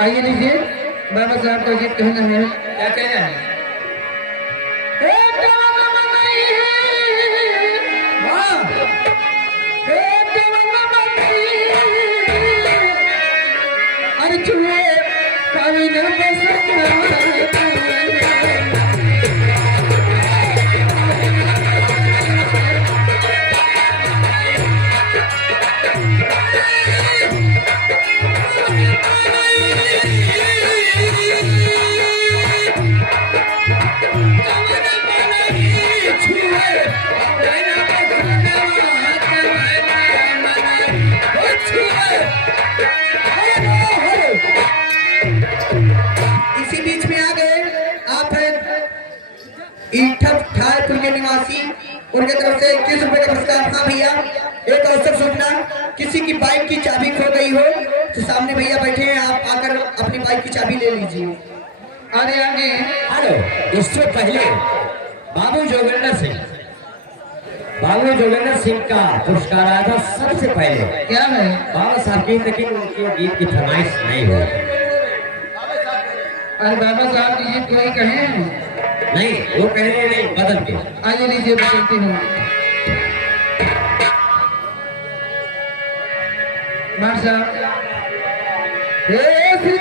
आइए लीजिए, बाबा साहब का गीत कहना है। क्या कहना है? इसी बीच में आ गए आप हैं ईठक ठाकुर के निवासी, उनके तरफ से 21 रुपए का पुरस्कार। हाँ भैया, एक अवसर सूचना, किसी की बाइक की चाबी खो गई हो तो सामने भैया बैठे हैं, आप आकर अपनी बाइक की चाबी ले लीजिए। आगे आगे। हेलो, इससे पहले बाबू जोगिंदर सिंह का पुरस्कार आया था सबसे पहले। क्या है? बाबा साहब की, लेकिन उनके गीत की फरमाइश नहीं हुई। अरे बाबा साहब की गीत कोई कहे नहीं, वो कह रहे नहीं, बदल के। आइए लीजिए, बदलती हूँ। मार साहब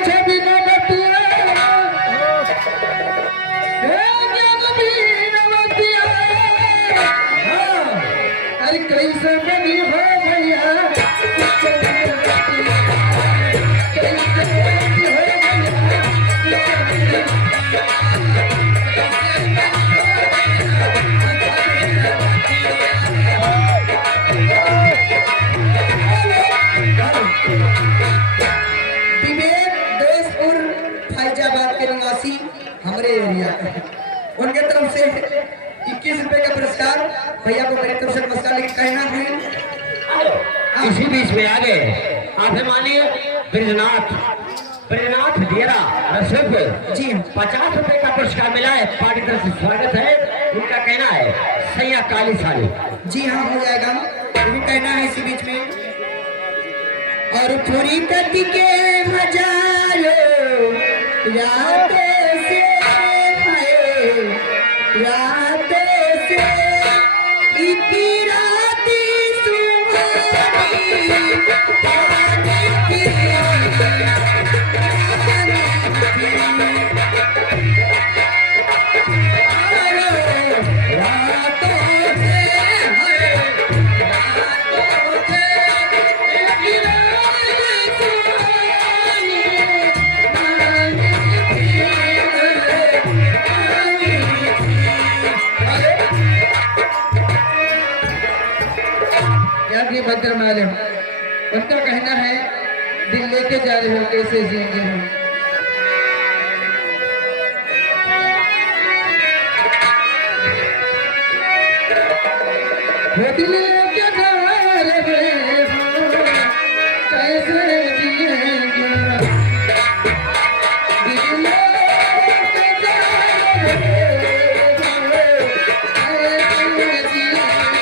छवि न बतिया, अरे कैसे बनी हो भैया, हमारे एरिया उनके तरफ से 21 रुपए का पुरस्कार। भैया को मेरी तरफ से नमस्कार, लेकिन कहना है इसी बीच में आ गए आप मानिए ब्रजनाथ दियरा रसूलपुर जी, 50 रुपए का पुरस्कार मिला है, पार्टी तरफ से स्वागत है। उनका कहना है सैया काली साली। जी हाँ, हो जाएगा, वो भी कहना है इसी बीच में। और पूरी कटी के मजालो रातों से इतनी राती सुहानी पानी की भद्र मालूम, उनका कहना है दिल लेके जा रहे हो कैसे जिएंगे हम। दिल लेके जा रहे हो कैसे जिएंगे, दिल लेके जा रहे हो कैसे जिएंगे।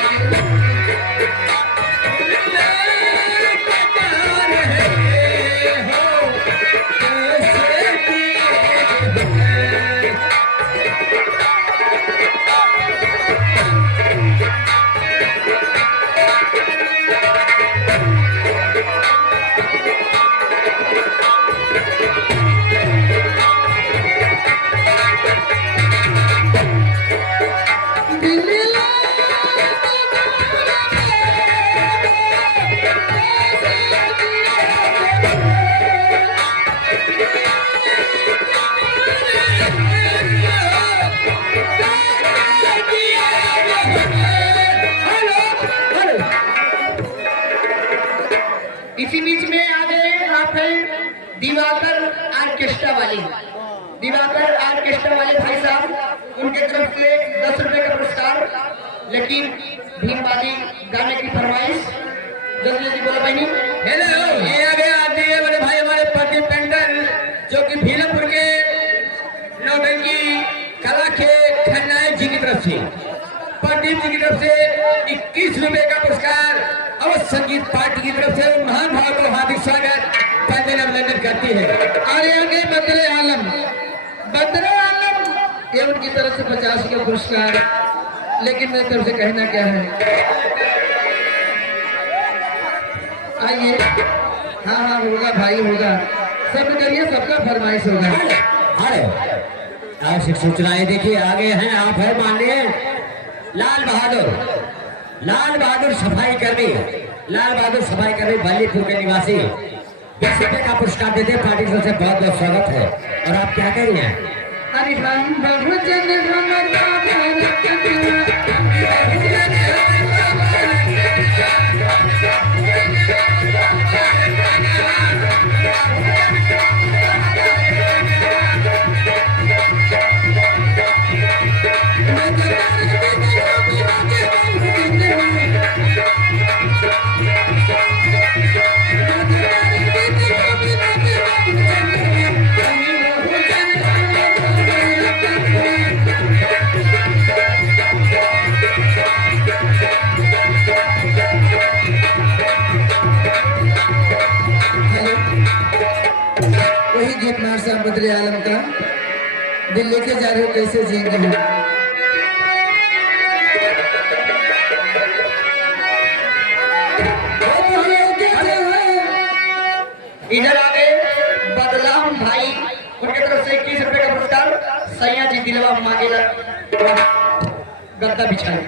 इसी बीच में आ गए आप हैं दिवाकर ऑर्केस्ट्रा वाले भाई साहब, उनके तरफ से 10 रुपए का पुरस्कार। लेकिन भीम वाली गाने की फरमाइश जल्दी जल्दी बोला बहनी। हेलो, ये आ गए आते हैं बड़े भाई हमारे प्रदीप टंडन, जो कि भीलमपुर के नौटंकी कला के खन्नायक जी की तरफ से, प्रदीप जी की तरफ से 21 रुपए का पुरस्कार। अवध संगीत पार्टी की तरफ से महान भाव को हार्दिक स्वागत, अभिनंदन करती है। तरफ से 50 का पुरस्कार, लेकिन मेरी तरफ से कहना क्या है, आइए। हाँ हाँ होगा भाई होगा, सब करिए, सबका फरमाइश होगा। अरे आवश्यक सूचनाएं देखिए आगे हैं। आप है माननीय लाल बहादुर सफाई कर्मी, बल्लीपुर के निवासी 10 रुपए का पुरस्कार देते पार्टी से बहुत बहुत स्वागत है। और आप क्या कह रही हैं? अरे हम बहुजन वही गीत मार साहब बदले आलम का दिल लेके जा रहे हो कैसे जिएंगे हम। इधर आ गए बदलाम भाई, उनके तरफ से 21 रुपए का पुरस्कार। सैया जी दिलवा मांगेला गद्दा बिछाए।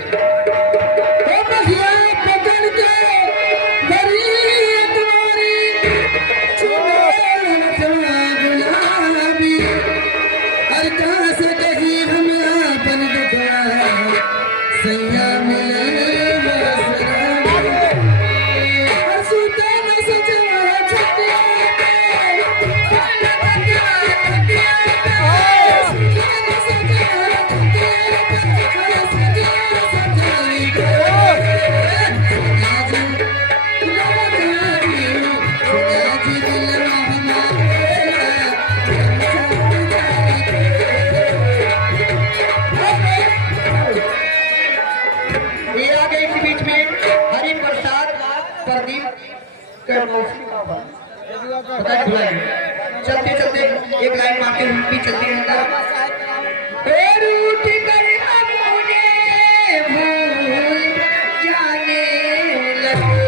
चलते चलते एक लाइन मारते हुए चलती रहता। जाने लगे